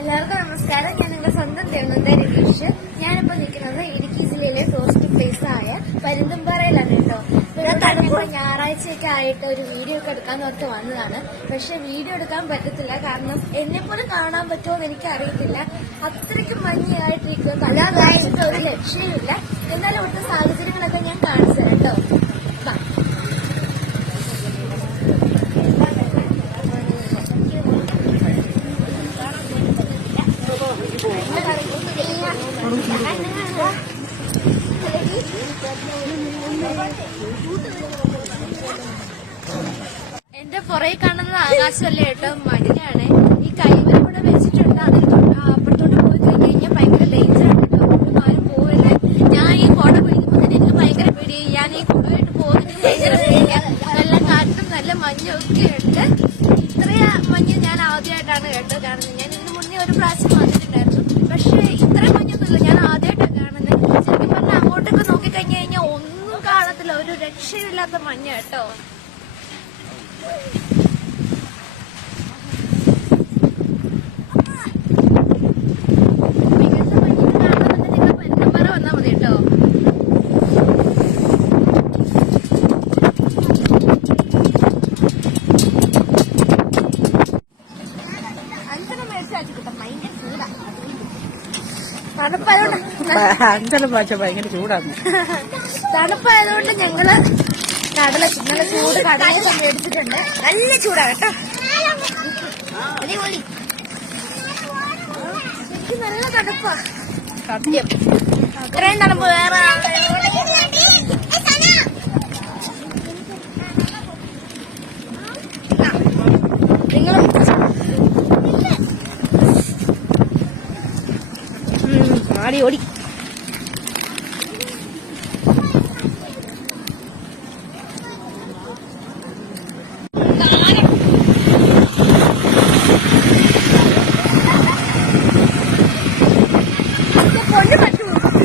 എല്ലാവർക്കും നമസ്കാരം. ഞാൻ നിങ്ങളുടെ സ്വന്തം തിരുവനന്തപുരം രതീഷ്. ഞാനിപ്പോ നിൽക്കുന്നത് ഇടുക്കി ജില്ലയിലെ ടൂറിസ്റ്റ് പ്ലേസ് ആയ പരുന്തുംപാറയിലാണ് കേട്ടോ. ഇവിടെ ഞായറാഴ്ചയൊക്കെ ആയിട്ട് ഒരു വീഡിയോ ഒക്കെ എടുക്കാൻ ഓർത്ത് വന്നതാണ്. പക്ഷെ വീഡിയോ എടുക്കാൻ പറ്റത്തില്ല, കാരണം എന്നെ പോലും കാണാൻ പറ്റുമോ എന്ന് എനിക്ക് അറിയത്തില്ല. അത്രയ്ക്കും ഭംഗിയായിട്ടിരിക്കും, കലാകാഴ്ചയ്ക്ക് ഒരു ലക്ഷ്യമില്ല. എന്നാലും ഇവിടുത്തെ സാഹചര്യങ്ങളൊക്കെ ഞാൻ കാണിച്ചു തരാം കേട്ടോ. എന്റെ പുറകെ കാണുന്നത് ആകാശമല്ലേ കേട്ടോ, മഞ്ഞാണ്. ഈ കൈവരം കൂടെ വെച്ചിട്ടുണ്ട്. അപ്പുറത്തോട്ട് പോയി കഴിഞ്ഞാൽ ഭയങ്കര ഡേഞ്ചറാണ് കേട്ടോ. ആരും പോവില്ല. ഞാൻ ഈ കുട പിടിക്കുമ്പോൾ തന്നെ എനിക്ക് ഭയങ്കര പേടിയായി. ഞാൻ ഈ കുടമായിട്ട് പോകുന്നത് ഭയങ്കര പേടിയാണ്. നല്ല കാറ്റും നല്ല മഞ്ഞും ഒക്കെ ഉണ്ട്. ഇത്രയും മഞ്ഞ് ഞാൻ ആദ്യമായിട്ടാണ് കേട്ടോ കാണുന്നത്. ഞാൻ ഇതിന് മുന്നേ ഒരു പ്രാവശ്യം വന്നിട്ടുണ്ടായിരുന്നു, പക്ഷെ ഇത്രയും മഞ്ഞൊന്നുമില്ല. ഞാൻ ആദ്യമായിട്ടാണ് കാണുന്നത്. ശരിക്കും പറഞ്ഞാൽ അങ്ങോട്ടൊക്കെ നോക്കിക്കഴിഞ്ഞു കഴിഞ്ഞാൽ ഒന്നും കാണത്തില്ല, ഒരു രക്ഷയില്ലാത്ത മഞ്ഞ കേട്ടോ. വന്നാ മതി കേട്ടോ. ഭയങ്കര ചൂടാണ്. തണുപ്പായതുകൊണ്ട് ഞങ്ങള് നല്ല ചൂട് കടലൊക്കെ മേടിച്ചിട്ടുണ്ട്. നല്ല ചൂടാ കേട്ടോ. അടിപൊളി. എനിക്ക് നല്ല തണുപ്പാ. സത്യം, ഇത്രയും തണുപ്പ് വേറെ നിങ്ങൾ ആടി ഓടി.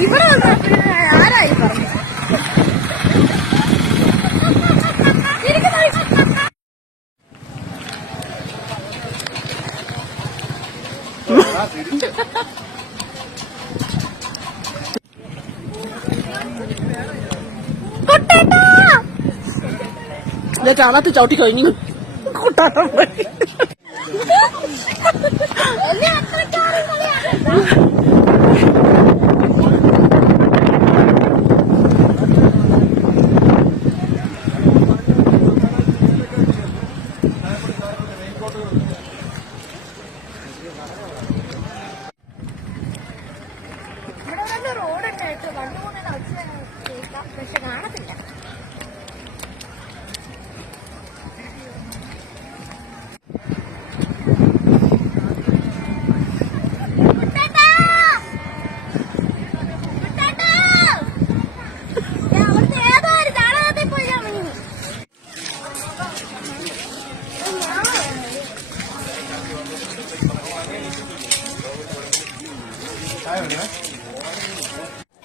ഇവിടെ ആരായി പറഞ്ഞു അകത്ത് ചവിട്ടി കഴിഞ്ഞു. കൂട്ടാൻ പോയി. ഇവിടെ നല്ല റോഡുണ്ടായിട്ട് വണ്ടി പോകുന്ന ഒച്ച കേൾക്കാം, പക്ഷെ കാണത്തില്ല.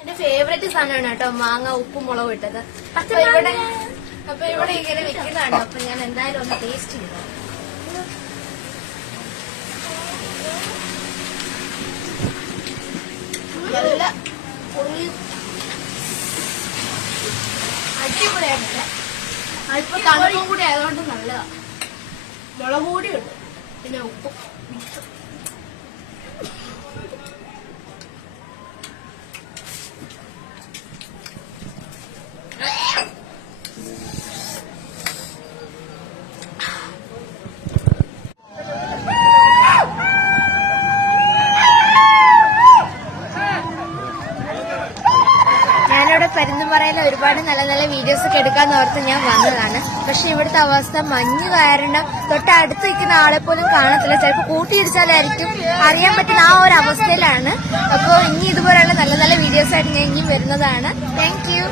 എന്റെ ഫേവറേറ്റ് സാധനമാണ് കേട്ടോ മാങ്ങ ഉപ്പും മുളകും ഇട്ടത്. അപ്പൊ ഇവിടെ ഇങ്ങനെ വെക്കുന്നതാണ്. അപ്പൊ ഞാൻ എന്തായാലും ഒന്ന് ടേസ്റ്റ് ചെയ്തു. നല്ല അടിപൊളിയായിട്ടുണ്ട്. അതിപ്പോ തണുപ്പും കൂടി ആയതുകൊണ്ട് നല്ലതാ. മുളക് കൂടി ഉണ്ട്, പിന്നെ ഉപ്പും. ഞാനിവിടെ പരുന്തുംപാറയിലെ ഒരുപാട് നല്ല നല്ല വീഡിയോസ് ഒക്കെ എടുക്കാന്ന് ഓർത്ത് ഞാൻ വന്നതാണ്. പക്ഷെ ഇവിടുത്തെ അവസ്ഥ മഞ്ഞ് കാരണം തൊട്ടടുത്ത് നിൽക്കുന്ന ആളെ പോലും കാണത്തില്ല. ചിലപ്പോൾ കൂട്ടിയിടിച്ചാലായിരിക്കും അറിയാൻ പറ്റുന്ന ആ ഒരു അവസ്ഥയിലാണ്. അപ്പോൾ ഇനി ഇതുപോലെയുള്ള നല്ല നല്ല വീഡിയോസ് ആയിട്ട് ഞാൻ ഇനിയും വരുന്നതാണ്. Thank you.